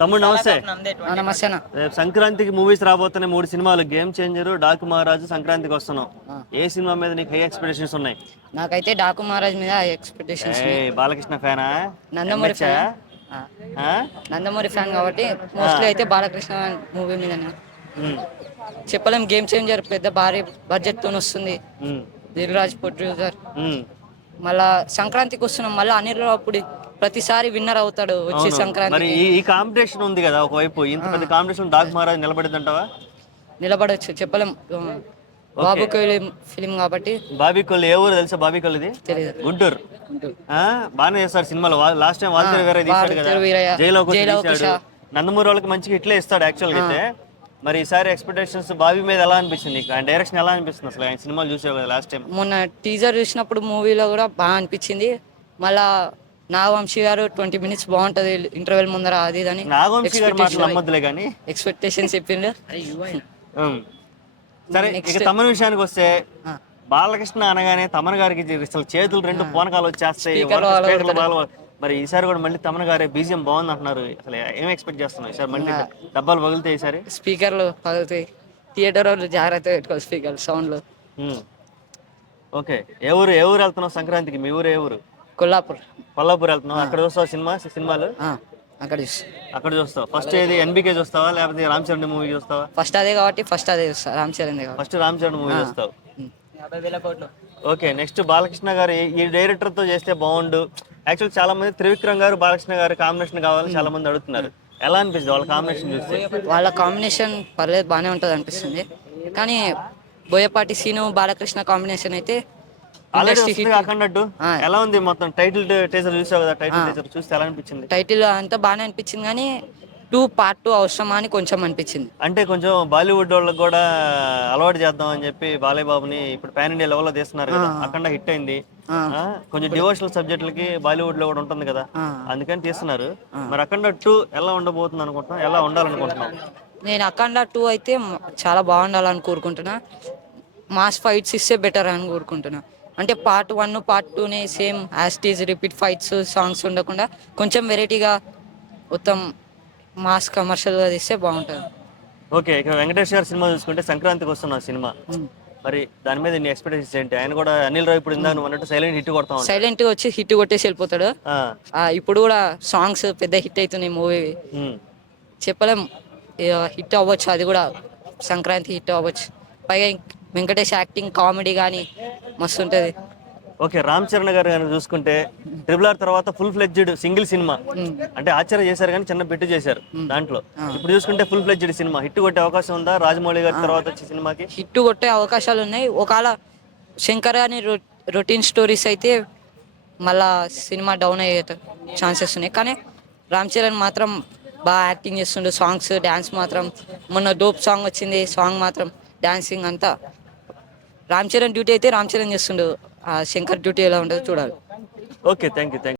తమ్ముడు నమస్తే. నమస్తే అన్న. రేపు సంక్రాంతికి మూవీస్ రాబోతున్నాయి 3 సినిమాలు. గేమ్ చేంజర్, డాకు మహారాజు, సంక్రాంతికి వస్తున్నాం. ఏ సినిమా మీద నీకు హై ఎక్స్పెక్టేషన్స్ ఉన్నాయి? నాకైతే డాకు మహారాజ్ మీద ఎక్స్పెక్టేషన్స్. బాలకృష్ణ ఫ్యానా? నందమూరి ఫ్యాన్. నందమూరి ఫ్యాన్ కాబట్టి మోస్ట్లీ అయితే బాలకృష్ణ మూవీ మీద చెప్పలేం. గేమ్ చేంజర్ పెద్ద భారీ బడ్జెట్ తో వస్తుంది. దిల్ రాజ్ ప్రొడ్యూసర్. మళ్ళా సంక్రాంతికి వస్తున్నాం, మళ్ళీ అనిల్ రావుపూడి ప్రతిసారి విన్నర్ అవుతాడు వచ్చే సంక్రాంతి. మరి ఈ కాంపిటీషన్ ఉంది కదా, ఒకవైపు ఇంత పెద్ద కాంపిటీషన్ డాక్ మహారాజ్ నిలబడిద్దంటావా? నిలబడవచ్చు, చెప్పలేం. బాబు కోహ్లీ ఫిలిం కాబట్టి. బాబీ కొల్లి ఏ ఊరు తెలుసా? బాబీ కొల్లిది తెలియదు. గుంటూరు. బాగానే చేస్తాడు సినిమాలు. లాస్ట్ టైం వాల్తేరు వేరే తీశాడు కదా, జైలో తీశాడు. నందమూరి వాళ్ళకి మంచిగా ఇట్లే ఇస్తాడు యాక్చువల్ గా అయితే. మరి ఈసారి ఎక్స్పెక్టేషన్స్ బాబీ మీద ఎలా అనిపిస్తుంది నీకు? ఆయన డైరెక్షన్ ఎలా అనిపిస్తుంది అసలు? ఆయన సినిమాలు చూసావు కదా లాస్ట్ టైం. మొన్న టీజర్ చూసినప్పుడు మూవీలో కూడా బాగా అనిపించింది. మళ్ళా నాగవంశీ గారు 20 minutes బాగుంటది ఇంటర్వెల్ ముందర అది ఇదని నాగవంశీ గారు మాటలు నమ్మద్దులే కానీ ఎక్స్పెక్టేషన్స్ చెప్పిండు. సరే, ఇక తమన్ విషయానికి వస్తే బాలకృష్ణ అనగానే తమన్ గారికి అసలు చేతులు రెండు పోనకాలు వచ్చేస్తాయి. మరి ఈసారి కూడా మళ్ళీ తమన్ గారే బీజిఎం బాగుంది అంటున్నారు. అసలు ఏం ఎక్స్పెక్ట్ చేస్తున్నావు ఈసారి? మళ్ళీ డబ్బాలు పగులుతాయి ఈసారి? స్పీకర్లు పగులుతాయి, థియేటర్ వాళ్ళు జాగ్రత్త పెట్టుకోవాలి స్పీకర్ సౌండ్లు. ఓకే, ఏ ఊరు వెళ్తున్నావు సంక్రాంతికి? మీ ఊరు ఏ ఊరు? కొల్లాపూర్ వెళ్తున్నావు. అక్కడ చూస్తావు సినిమాలు? అక్కడ చూస్తావు. ఫస్ట్ ఏది ఎన్బికే చూస్తావా లేకపోతే రామ్ చరణ్ మూవీ చూస్తావా? ఫస్ట్ అదే కాబట్టి ఫస్ట్ అదే చూస్తా. రామ్ చరణ్ ఫస్ట్ రామ్ చరణ్ మూవీ చూస్తావు. ఓకే, నెక్స్ట్ బాలకృష్ణ గారు ఈ డైరెక్టర్ తో చేస్తే బాగుండు. యాక్చువల్ చాలా మంది త్రివిక్రమ్ గారు బాలకృష్ణ గారు కాంబినేషన్ కావాలని చాలా మంది అడుగుతున్నారు. ఎలా అనిపిస్తుంది వాళ్ళ కాంబినేషన్ చూస్తే? వాళ్ళ కాంబినేషన్ పర్లేదు, బాగానే ఉంటది అనిపిస్తుంది. కానీ బోయపాటి సీను బాలకృష్ణ కాంబినేషన్ అయితే అన్నట్టు ఎలా ఉంది? మొత్తం టైటిల్ టీజర్ చూసావు కదా, టైటిల్ టీజర్ చూస్తే ఎలా అనిపించింది? టైటిల్ అంతా బాగానే అనిపించింది కానీ పార్ట్ 2 అవసరమా అని కొంచెం అనిపించింది. అంటే కొంచెం బాలీవుడ్ వాళ్ళకి కూడా అలవాటు చేద్దాం అని చెప్పి బాలయ్య బాబుని ఇప్పుడు పాన్ ఇండియా లెవెల్ లో తీస్తున్నారు కదా, అక్కడ హిట్ అయింది. కొంచెం డివోషనల్ సబ్జెక్టులకి బాలీవుడ్ లో కూడా ఉంటుంది కదా, అందుకని తీస్తున్నారు. మరి అఖండ 2 ఎలా ఉండబోతుంది అనుకుంటున్నాం? ఎలా ఉండాలనుకుంటున్నాం? నేను అఖండ 2 అయితే చాలా బాగుండాలని కోరుకుంటున్నా. మాస్ ఫైట్స్ ఇస్తే బెటర్ అని కోరుకుంటున్నా. అంటే పార్ట్ 1 పార్ట్ 2ని same as tease repeat fights songs ఉండకుండా కొంచెం వెరైటీగా మొత్తం మాస్ కమర్షియల్గా తీస్తే బాగుంటుంది. ఓకే, ఇక వెంకటేష్ గారి సినిమా చూసుకుంటే సంక్రాంతికి వస్తున్న సినిమా, మరి దాని మీద నీ ఎక్స్పెక్టేషన్స్ ఏంటి? ఆయన కూడా అనిల్ రావు ఇప్పుడు ఇందా నువ్వు అన్నట్టు సైలెంట్ హిట్ కొడతాం, సైలెంట్ గా వచ్చి హిట్ కొట్టేసి వెళ్ళిపోతాడు. ఇప్పుడు కూడా సాంగ్స్ పెద్ద హిట్ అవుతున్నాయి. మూవీ చెప్పలేం, హిట్ అవ్వచ్చు. అది కూడా సంక్రాంతి హిట్ అవ్వచ్చు. పైగా వెంకటేష్ యాక్టింగ్ కామెడీ కానీ మస్తు ఉంటది. ఓకే, రామ్ చరణ్ గారు కానీ చూసుకుంటే RRR తర్వాత ఫుల్ ఫ్లెడ్జ్డ్ సింగిల్ సినిమా, అంటే ఆశ్చర్య చేశారు కానీ చిన్న బిట్టు చేశారు దాంట్లో. ఇప్పుడు చూసుకుంటే ఫుల్ ఫ్లెడ్జ్డ్ సినిమా హిట్ కొట్టే అవకాశం ఉందా? రాజమౌళి గారి తర్వాత వచ్చే సినిమాకి హిట్ కొట్టే అవకాశాలు ఉన్నాయి. ఒకవేళ శంకర్ అని రొటీన్ స్టోరీస్ అయితే మళ్ళా సినిమా డౌన్ అయ్యే ఛాన్సెస్ ఉన్నాయి. కానీ రామ్ చరణ్ మాత్రం బాగా యాక్టింగ్ చేస్తుండే. సాంగ్స్ డాన్స్ మాత్రం మొన్న డోప్ సాంగ్ వచ్చింది. సాంగ్ మాత్రం డాన్సింగ్ అంతా రామ్ చరణ్ డ్యూటీ అయితే రామ్ చరణ్ చేస్తుండు. శంకర్ డ్యూటీ ఎలా ఉంటుందో చూడాలి. Okay, thank you.